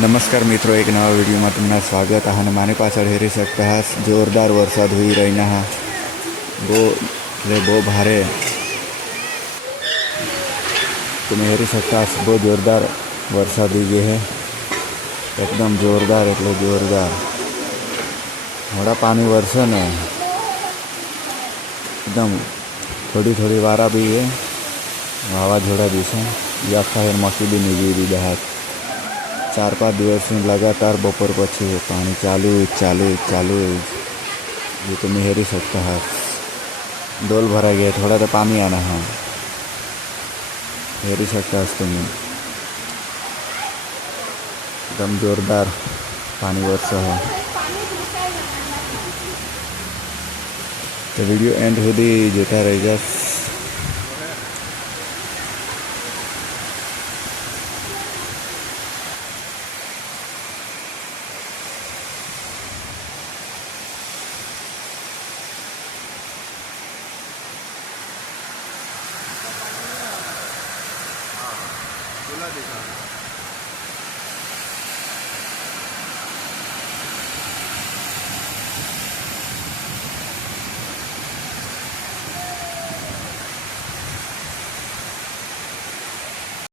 नमस्कार मित्रों, एक नवा विडियो में तुम्हारा स्वागत है। माने पाछळ हेरी सकता है जोरदार वरसाद हुई रहीना है। बहुत भारे तुम्हें हेरी सकता बहुत जोरदार वरसाद हुई है। एकदम जोरदार एटले जोरदार थोड़ा पानी वरसे ने एकदम थोड़ी थोड़ी वारा भी है। वावाझोड़ा भी है। या शहर मसी भी नहीं गई बहार 4-5 दिवस लगातार बपोर पछी पानी चालू चालू ये तो हेरी सकता है। डोल भरा गया, थोड़ा तो पानी आना है, हेरी सकता है तुम्हें। एकदम जोरदार पानी वर्षा है। तो वीडियो एंड सुधी जोता रहेगा। खुला दिखा